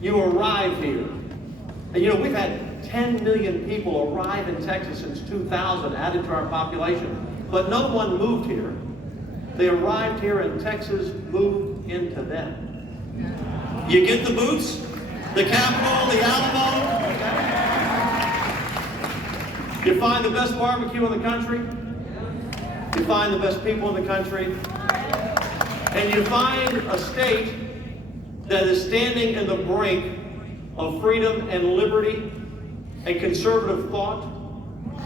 you arrive here. And you know, we've had 10 million people arrive in Texas since 2000, added to our population. But no one moved here. They arrived here and Texas moved into them. You get the boots, the Capitol, the Alamo. You find the best barbecue in the country. You find the best people in the country. And you find a state that is standing in the brink of freedom and liberty and conservative thought,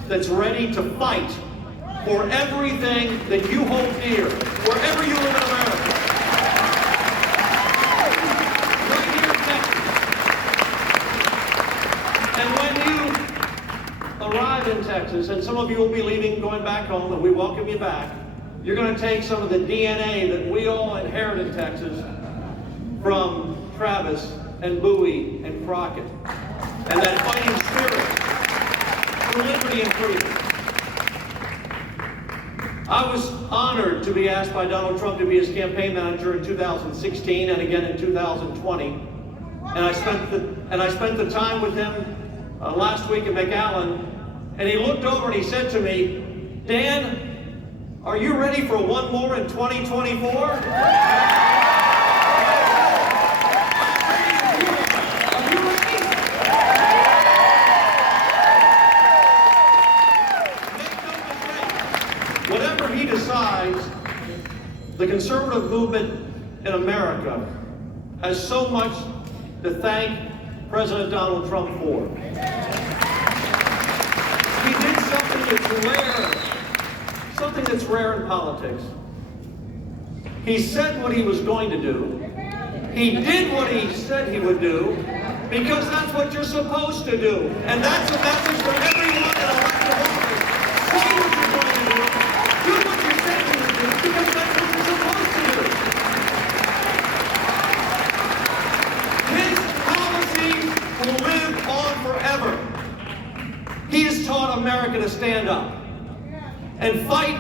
that's ready to fight for everything that you hold dear, wherever you live in America. Right here in Texas. And when you arrive in Texas, and some of you will be leaving, going back home, and we welcome you back, you're going to take some of the DNA that we all inherit in Texas from Travis and Bowie and Crockett, and that fighting spirit for liberty and freedom. I was honored to be asked by Donald Trump to be his campaign manager in 2016 and again in 2020. And I spent the time with him last week in McAllen, and he looked over and he said to me, "Dan, are you ready for one more in 2024? Whatever he decides, the conservative movement in America has so much to thank President Donald Trump for. He did something that's rare in politics. He said what he was going to do. He did what he said he would do, because that's what you're supposed to do. And that's a message for everyone in elected office. Say what you're going to do. Do what you said you would do, because that's what you're supposed to do. His policies will live on forever. He has taught America to stand up and fight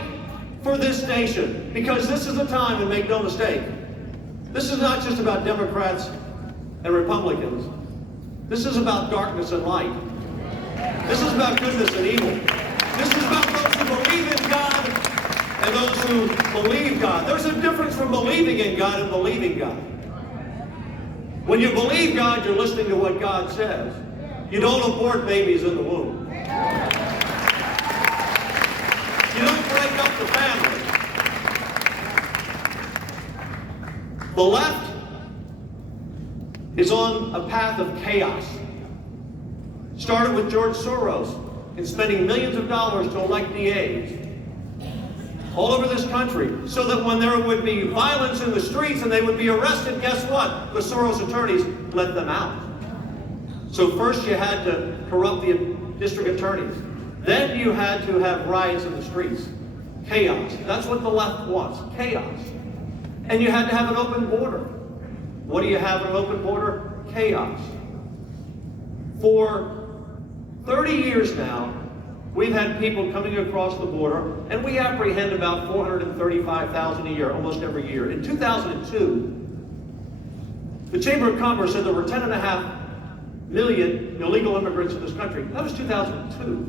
for this nation, because this is the time, and make no mistake, this is not just about Democrats and Republicans. This is about darkness and light. This is about goodness and evil. This is about those who believe in God and those who believe God. There's a difference from believing in God and believing God. When you believe God, you're listening to what God says. You don't abort babies in the womb. You don't break up the family. The left is on a path of chaos. Started with George Soros in spending millions of dollars to elect DAs all over this country, so that when there would be violence in the streets and they would be arrested, guess what? The Soros attorneys let them out. So first you had to corrupt the district attorneys. Then you had to have riots in the streets. Chaos. That's what the left wants. Chaos. And you had to have an open border. What do you have in an open border? Chaos. For 30 years now, we've had people coming across the border, and we apprehend about 435,000 a year, almost every year. In 2002, the Chamber of Commerce said there were 10.5 million illegal immigrants in this country. That was 2002.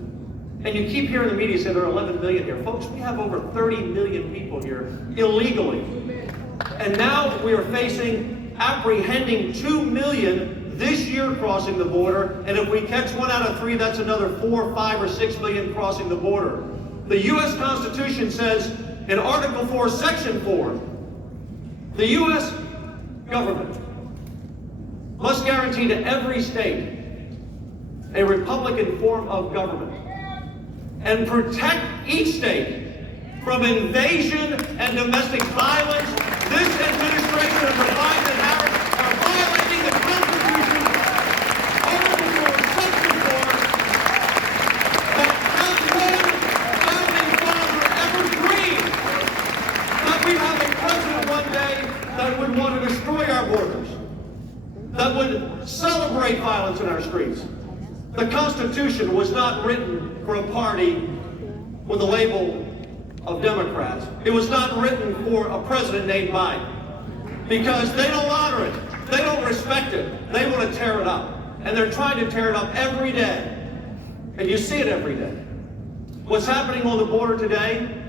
And you keep hearing the media say there are 11 million here. Folks, we have over 30 million people here illegally. And now we are facing apprehending 2 million this year crossing the border. And if we catch 1 out of 3, that's another 4, 5, or 6 million crossing the border. The U.S. Constitution says in Article 4, Section 4, the U.S. government must guarantee to every state a Republican form of government and protect each state from invasion and domestic violence. This administration and the Biden and Harris are violating the Constitution, Article 4, Section 4, that not one founding father ever dreamed that we'd have a president one day that would want to destroy our borders, that would celebrate violence in our streets. The Constitution was not written for a party with a label of Democrats. It was not written for a president named Biden, because they don't honor it. They don't respect it. They want to tear it up. And they're trying to tear it up every day. And you see it every day. What's happening on the border today